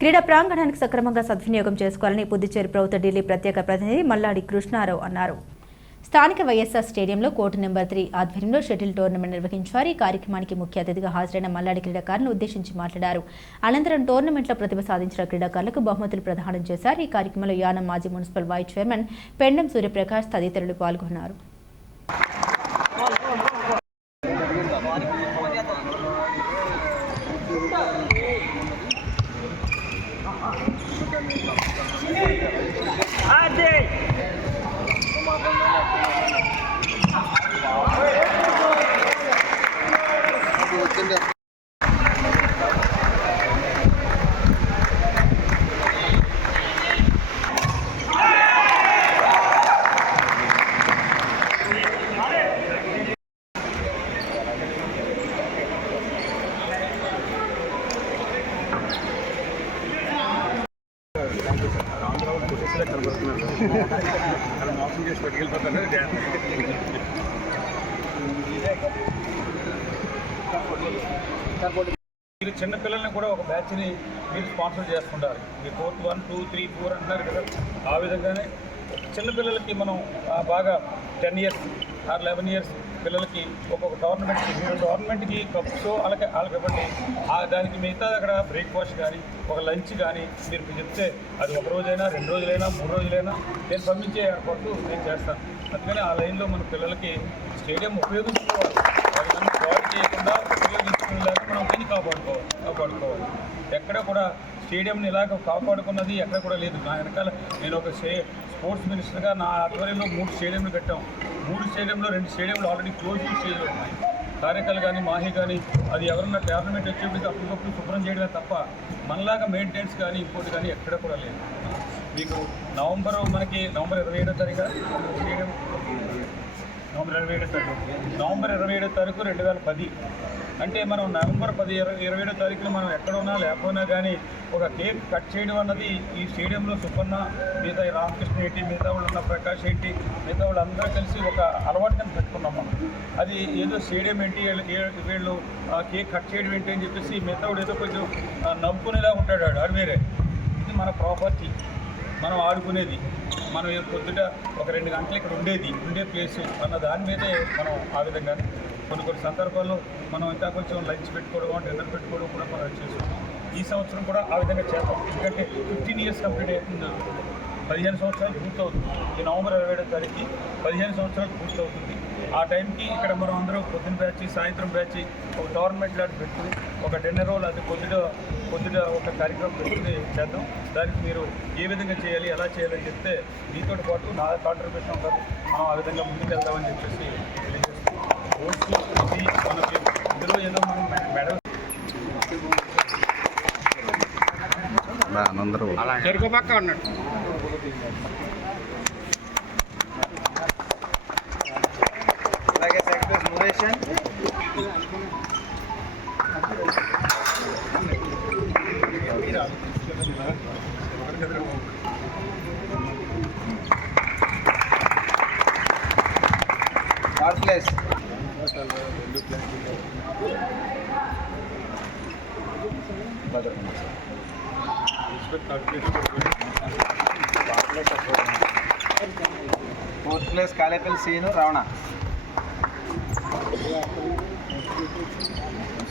క్రీడా ప్రాంగణానికి సక్రమంగా సద్వినియోగం చేసుకోవాలని పుదుచ్చేరి ప్రభుత్వ ఢిల్లీ ప్రత్యేక ప్రతినిధి మల్లాడి కృష్ణారావు అన్నారు. స్థానిక వైఎస్ఆర్ స్టేడియంలో కోర్టు నెంబర్ త్రీ ఆధ్వర్యంలో షటిల్ టోర్నమెంట్ నిర్వహించారు ఈ కార్యక్రమానికి ముఖ్య అతిథిగా హాజరైన మల్లాడి క్రీడాకారులను ఉద్దేశించి మాట్లాడారు. అనంతరం టోర్నమెంట్లో ప్రతిభ సాధించిన క్రీడాకారులకు బహుమతులు ప్రదానం చేశారు. ఈ కార్యక్రమంలో యానం మాజీ municipal vice chairman Pendem Suryaprakash తదితరులు పాల్గొన్నారు. మీరు చిన్న పిల్లల్ని కూడా ఒక బ్యాచ్ని మీరు స్పాన్సర్ చేసుకుంటారు. మీరు fourth one two three four అంటున్నారు కదా. ఆ విధంగానే చిన్నపిల్లలకి మనం బాగా ten years or eleven years పిల్లలకి ఒక్కొక్క టోర్నమెంట్కి మీరు టోర్నమెంట్కి కప్స్ అలాగే వాళ్ళకి ఇవ్వండి. ఆ దానికి మిగతా అక్కడ బ్రేక్ఫాస్ట్ కానీ ఒక లంచ్ కానీ మీరు చెప్తే అది ఒక రోజైనా రెండు రోజులైనా మూడు రోజులైనా నేను పంపించే ఏర్పాటు నేను చేస్తాను. అందుకని ఆ లైన్లో మన పిల్లలకి స్టేడియం ఉపయోగించుకోవాలి. వారి మనం చేయకుండా ఉపయోగించుకునేలాగా మనం దీన్ని కాపాడుకోవాలి కాపాడుకోవాలి. ఎక్కడ కూడా స్టేడియంని ఇలాగ కాపాడుకున్నది ఎక్కడ కూడా లేదు. నా వెనకాల నేను ఒక స్టే స్పోర్ట్స్ మినిస్టర్గా నా ఆధ్వర్యంలో మూడు స్టేడియంలు కట్టాం. మూడు స్టేడియంలో రెండు స్టేడియంలు ఆల్రెడీ క్లోజింగ్ స్టేజ్లో ఉన్నాయి. కార్యకర్తలు కానీ మాహి కానీ అది ఎవరన్నా టోర్నమెంట్ వచ్చేప్పటికి అప్పటికప్పుడు శుభ్రం చేయడమే తప్ప మనలాగా మెయింటెనెన్స్ కానీ ఇంకోటి కానీ ఎక్కడ కూడా లేదు. మీకు నవంబర్ మనకి నవంబర్ ఇరవై ఏడో తారీఖు? స్టేడియం? నవంబర్ ఇరవై ఏడో తారీఖు. నవంబర్ ఇరవై ఏడో తారీఖు రెండు వేల పది. అంటే మనం నవంబర్ పది ఇరవై ఇరవై ఏడో తారీఖున మనం ఎక్కడ ఉన్నా లేకపోయినా కానీ ఒక కేక్ కట్ చేయడం అన్నది ఈ స్టేడియంలో సుపర్ణ మిగతా రామకృష్ణ రెడ్డి మిగతా వాళ్ళు ఉన్న ప్రకాష్ రెడ్డి మిగతా వాళ్ళు అందరూ కలిసి ఒక అలవాటు కింద పెట్టుకున్నాం మనం. అది ఏదో స్టేడియం ఏంటి వీళ్ళు- ఆ కేక్ కట్ చేయడం ఏంటి అని చెప్పేసి మిగతా వాడు ఏదో కొంచెం నవ్వుకునేలా ఉంటాడు వాడు. ఆడు వేరే. ఇది మన ప్రాపర్టీ. మనం ఆడుకునేది మనం పొద్దుట ఒక రెండు గంటలు ఇక్కడ ఉండేది ఉండే ప్లేస్ అన్న దాని మీదే మనం ఆ విధంగా కొన్ని కొన్ని సందర్భాల్లో మనం ఇంకా కొంచెం లంచ్ పెట్టుకోవడం డిన్నర్ పెట్టుకోవడం కూడా మనం చేస్తున్నాం. ఈ సంవత్సరం కూడా ఆ విధంగా చేద్దాం. ఎందుకంటే ఫిఫ్టీన్ ఇయర్స్ కంప్లీట్ అవుతుంది పదిహేను సంవత్సరాలు పూర్తవుతుంది. ఈ నవంబర్ ఇరవై ఏడో తారీఖుకి పదిహేను సంవత్సరాలు పూర్తవుతుంది. ఆ టైంకి ఇక్కడ మనం అందరూ పొద్దున బ్యాచ్ సాయంత్రం బ్యాచ్ ఒక టోర్నమెంట్ లాంటి పెట్టుకుని ఒక డిన్నర్ రోల్ అది పొద్దుట పొద్దుట ఒక కార్యక్రమం పెట్టుకుని చేద్దాం. దానికి మీరు ఏ విధంగా చేయాలి ఎలా చేయాలని చెప్తే మీతో పాటు నా కాంట్రిబ్యూషన్ ఉంటుంది మనం ఆ విధంగా ముందుకు వెళ్దామని చెప్పేసి తెలియజేస్తున్నాం. ఓట్స్ ఇది మనకి ఇందులో ఏదో మనం మెడల్ అందరూ చెరుకు పక్క ఉన్నాడు. అలాగే second Novation third place fourth place Kalepalli Seenu Ravana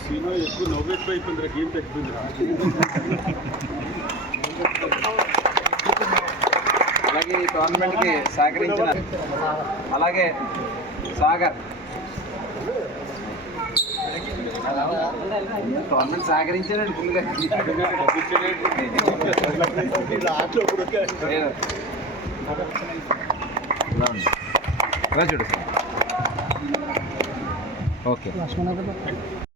సీనో ఎక్కువ నవ్వు ఎక్కువ అయిపోయింది గేమ్ తగ్గిపోయింది అలాగే ఈ టోర్నమెంట్కి సహకరించిన అలాగే సాగర్. టోర్నమెంట్ సహకరించానండి ఫుల్గా. చూడు ఓకే.